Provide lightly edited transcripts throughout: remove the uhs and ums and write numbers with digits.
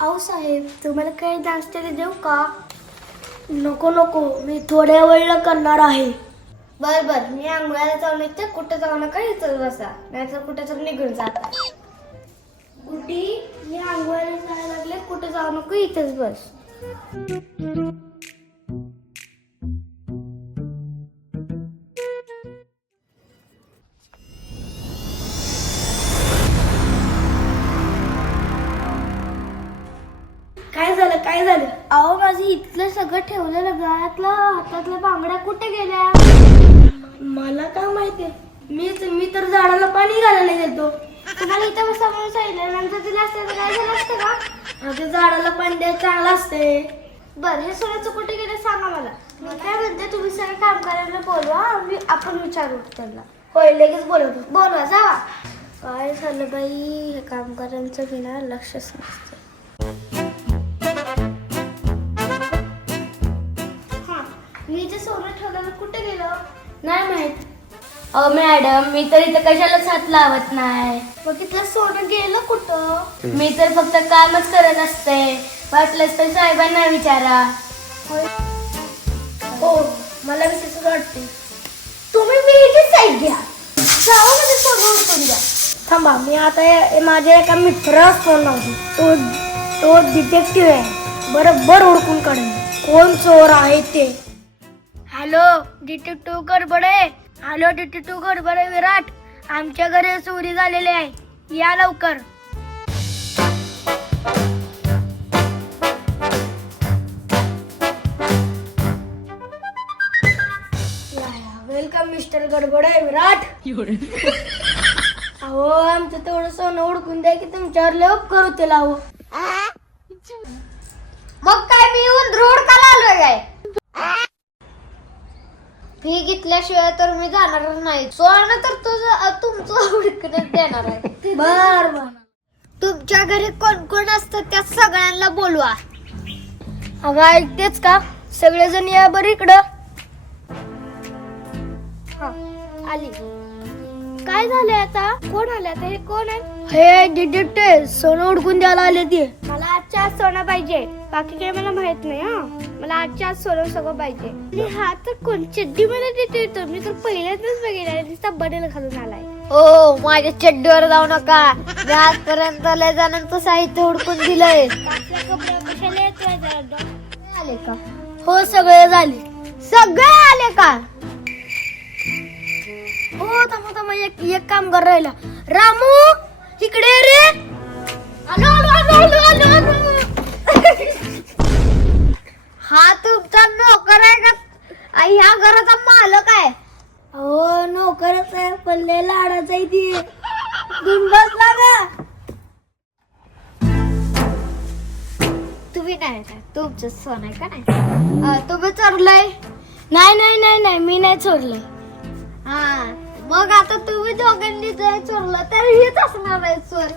अहो साहेब, तुम्हाला काही नाश्त्याला देऊ का? नको नको, मी थोड्या वेळेला करणार आहे. बर बर, मी आंघोळ्याला जाऊन येते. कुठे जाऊ नका, इथंच बसा, नाहीतर कुठे तर निघून जाता. गुड्डी, मी आंघोळ्याला जायला लागले, कुठे जाऊ नको, इथंच बस. काय झालं काय झालं? अहो, माझं इथलं सगळं ठेवलेलं, गळ्यातलं हातातल्या बांगड्या कुठे गेल्या? मला काय माहिती, मी तर झाडाला पाणी घालायला गेलो. तुम्हाला इथं बसा म्हणून सांगितलं, नंतर दिलं असतं तर काय झालं असतं का? ते झाडाला पाणी द्यायला चांगलं असते. बरं, हे सोन्याचं कुठे गेलं सांगा मला. मी काय म्हणते, तुम्ही सगळं कामगारांना बोलवा, आपण विचारू त्यांना. होय, लगेच बोलवतो. बोलवा, जावा. काय झालं बाई, हे कामगारांचं बिना लक्षच नसतं. मी जे सोनं ठेवलं कुठे गेलं नाही माहित. अहो मॅडम, मी तर इथं कशालाच हात लावत नाही. मग तिथलं सोनं गेलं कुठं? मी तर फक्त कामच करत असते. वाटलंच तर साहेबांना विचारा. हो, मला बी तसंच वाटते. तुम्ही इथेच साईड घ्या, जावा म्हणजे सोनं उडकून द्या. थांबा, मी आता माझ्या एका मित्राला फोन लावतो. तो डिटेक्टिव्ह आहे, बरोबर ओळखून काढेल कोण चोर आहे ते. Hello detective Gadbade. Hello detective Gadbade Virat, आमच्या घरी चोरी झालेली आहे, या लवकर. Welcome mister Gadbade Virat. अहो, आमचं तेवढं सोनं ओळखून द्या की तुमच्यावर लय उपकार होतील. अहो मग काय, मी येऊन रोड का आलोय काय? फी घेतल्याशिवाय तर मी जाणार नाही. सोनं तर तुमचं उडकूनच देणार आहे. बर बर, तुमच्या घरी कोण कोण असतं त्या सगळ्यांना बोलवा. अगं ऐकतेच का, सगळेजण या बरं इकडं. आली. काय झालंय आता? कोण आले आता? हे कोण आहे? हे डिटेक्टिव्ह सोनं उडकून द्यायला आले ते. मला आजच्या आज सोनं पाहिजे, बाकी काही मला माहित नाही. मला आजच्या आज सोनं सगळं पाहिजे. हा तर कोण चड्डी मला देतो? मी तर पहिल्यांदाच बघितलं, नुसता बनेल घालून आलाय. हो, माझ्या चड्डीवर जाऊ नका. मी आजपर्यंत लय जणांचं साहित्य उडकून दिलंय. आले का? हो, सगळे झाले. सगळे आले का? हो, थांबा एक काम कर राहिला. रामू, इकडे रे. आलो आलो आलो आलो आलो. हा तुमचा नोकर आहे का? ह्या घराचा मालक आहे? हो, नोकरच आहे, पण लय लाडाचा आहे ती. बसला का? तुम्ही नाही का? तुमचं सोन आहे का नाही? तुम्ही चोरलंय? नाही, मी नाही चोरलंय. हा, मग आता तुम्ही दोघांनी जर चोरलं तर हेच असणार आहे चोर.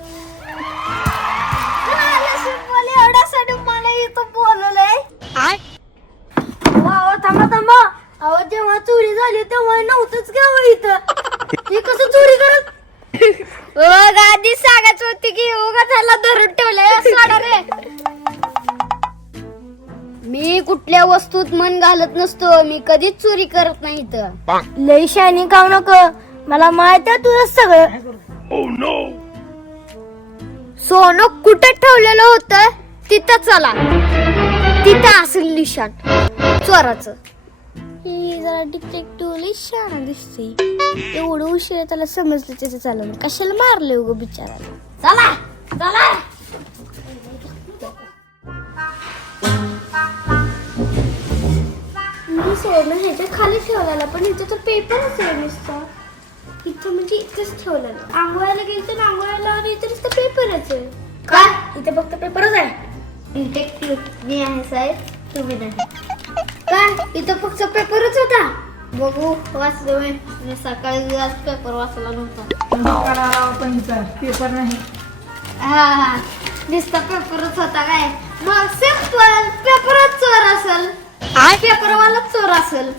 एवढ्यासाठी मला इथं बोलवलंय. थांबा. अहो, जेव्हा चोरी झाली तेव्हा नव्हतंच गाव इथं. हे कसं चोरी करत? आधी सांगायचं होती की उगा त्याला धरून ठेवलंय. सोडा रे. मी कुठल्या वस्तूत मन घालत नसतो. मी कधीच चोरी करत नाही इथं. लय शायनिंग खाऊ नको, मला माहित आहे तुझं सगळं. सोनं कुठे ठेवलेलं होतं तिथं चला, तिथं असेल निशाण चोराचं. ही जरा डिटेक्टिव्ह शाणा दिसते. एवढं उशीर त्याला समजलं त्याचं चालवलं, कशाला मारले उगं बिचाराला. चला चला. मी सोनं ह्याच्या खाली ठेवलेला, पण ह्याचा तर पेपरच आहे नुसता. इथं म्हणजे इथंच ठेवलेलं. आंघोळ्याला गेलं तर आंघोळ्याला आणि इथं नुसतं पेपरच आहे. काय इथे फक्त पेपरच आहे? डिटेक्टिव्ह मी आहे साहेब, तुम्ही नाही. काय इथं फक्त पेपरच होता? बघू, वाचलो मी सकाळी आज पेपर वाचला नव्हता. पण पेपर नाही. हा, नुसता पेपरच होता काय? मग सिंपल पेपरच चोर असेल. पेपरवाला चोर असेल.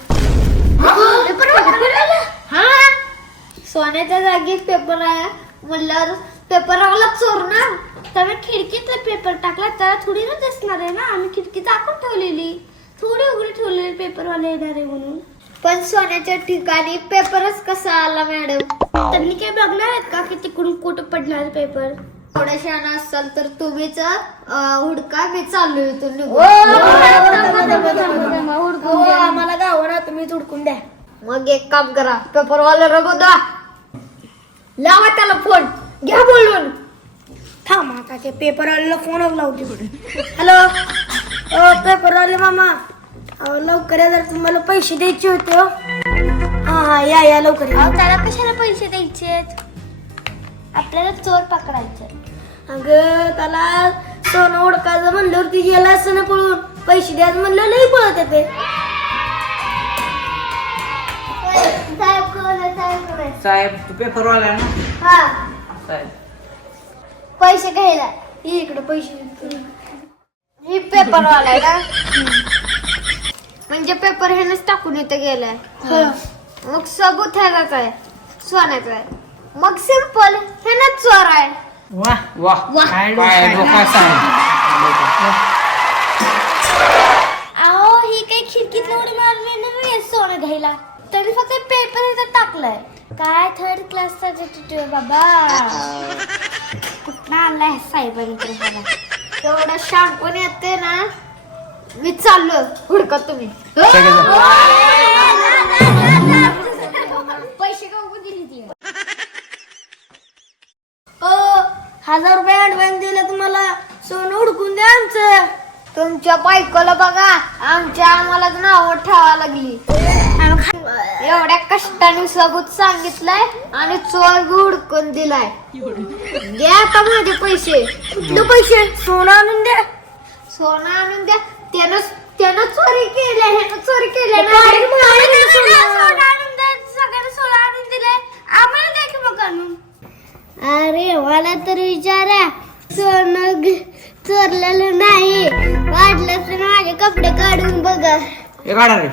सोन्याच्या जागी पेपर आहे म्हणल्यावर पेपरवाला चोरणार. त्यामुळे खिडकीत पेपर टाकला त्याला थोडी ना दिसणार आहे ना. आम्ही खिडकी झाकून ठेवलेली, थोडी उघडी ठेवलेली पेपरवाले येणार आहे म्हणून. पण सोन्याच्या ठिकाणी पेपरच कसा आला मॅडम? त्यांनी काय बघणार आहेत का की तिकडून कुठं पडणार पेपर? थोड्या शहाणा असाल तर तुम्हीच हुडका, मी चाललोय इथून निघून. आम्हाला गावाला तुम्ही हुडकून द्या. मग एक काम करा, पेपरवाला रघुदा लावा त्याला फोन, घ्या बोलून. थांब आता ते पेपरवाल्याला फोन लावते कुठे. हॅलो पेपरवाले मामा, लवकर या, जर तुम्हाला पैसे द्यायचे होते. हा या लवकर. त्याला कशाला पैसे द्यायचे? आपल्याला चोर पकडायचे. अगं त्याला सोनं ओळखायचं म्हणल्यावरती गेला असं ना पळून, पैसे द्यायचं म्हणलं नाही पळत येते. साहेब तू पेपरवाला आहे ना? हा साहेब पैसे घ्यायला ये इकडे पैसे. ही पेपरवाला आहे का? म्हणजे पेपर ह्यानेच टाकून इथे गेलाय. मग सबूत ह्याला काय सोन्याचं आहे. मग सिंपल, ह्यानंच चोर आहे. वाह वाह काय डोका साहेब. अहो ही काही खिडकीत उडी मारली नाही सोनं घ्यायला. त्यांनी फक्त पेपर इथं टाकलाय. काय थर्ड क्लासचा डिटेक्टिव्ह बाबा. कुठं आणलाय साहेबांकडे मला. तेवढं शहाणपण येते ना. मी चाललो, हुडका तुम्ही. पैसे का उभं दिली ती? 1000 रुपये ऍडव्हान्स दिले तुम्हाला. सोनं उडकून द्या आमचं. तुमच्या बायकोला बघा, आमच्या आम्हालाच नाव ठेवा लागली. एवढ्या कष्टाने सबूत सांगितलंय आणि चोर हुडकून दिलाय. द्या आता माझे पैसे. कुठले पैसे? सोनं आणून द्या. सोनं आणून द्या. त्यानं चोरी केली, ह्यानं चोरी केली सगळ्यांना आणून दिले. आम्हाला द्या की मग आणून. अरे मला तर विचारा, सोनं चोरलेलं नाही. वाटलं तर माझे कपडे काढून बघा. हे काढा रे.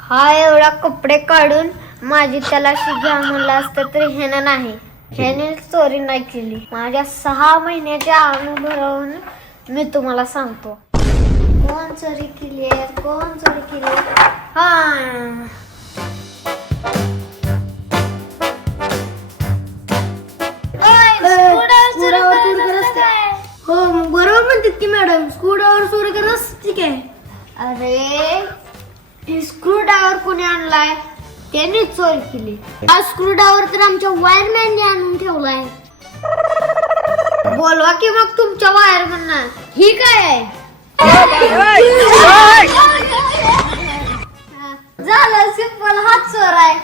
हा एवढा कपडे काढून माझी तलाशी घ्या म्हणलं असतं तर ह्यानं नाही. ह्याने चोरी नाही केली. माझ्या 6 महिन्याच्या अनुभवावरून मी तुम्हाला सांगतो कोण चोरी केली आहे, कोण चोरी केली आहे. हा हो बरोबर म्हणतात की मॅडम, स्कूडावर चोरी करत असते काय. अरे स्क्रू ड्रायव्हर कोणी आणलाय? त्याने चोरी केली. हा स्क्रू ड्रायव्हर तर आमच्या वायरमॅनने आणून ठेवलाय. बोलवा की मग तुमच्या वायर म्हणणार. ही काय आहे? झालं सिंपल, हा चोर आहे.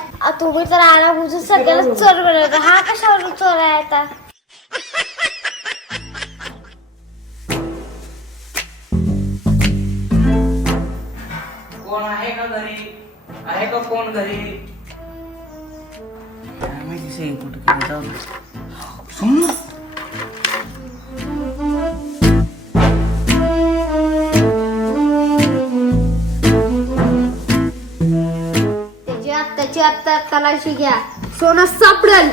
तुम्ही तर आला बुजून सगळ्याला चोर बनवता. हा कशावर चोर आहे आता? कोण आहे का घरी? आहे का कोण घरी? काय माहिती सही कुठं केलं. जाऊ दे. समोर त्याची आत्ताची आत्ता तलाशी घ्या, सोनं सापडेल.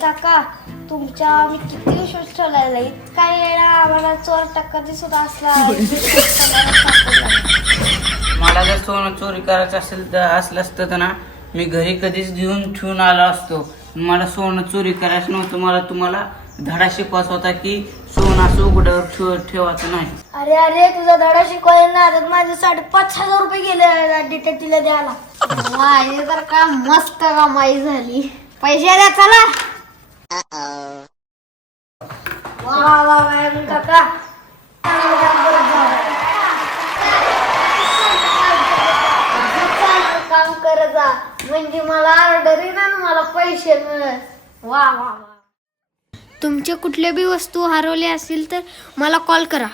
काका तुमच्या आम्ही किती विश्वास ठेवलेला. इतका येणा आम्हाला चोर टक्का दिसत असला. मला जर सोनं चोरी करायचं असेल तर असलं असतं तर ना मी घरी कधीच घेऊन ठेवून आलो असतो. मला सोनं चोरी करायचं नव्हतं. मला तुम्हाला धडा शिकवायचा होता की सोनं असं उघड्यावर ठेवायचं नाही. अरे तुझा धडा शिकवायला नाही आला. माझे 5,500 रुपये गेले डिटेक्टिव्हला द्यायला. माझी तर का मस्त कमाई झाली. पैसे द्या चला. वा वा काका काम करत जा, म्हणजे मला ऑर्डर येईल आणि मला पैसे मिळेल. वा वा वा. तुमच्या कुठल्या बी वस्तू हरवल्या असतील तर मला कॉल करा.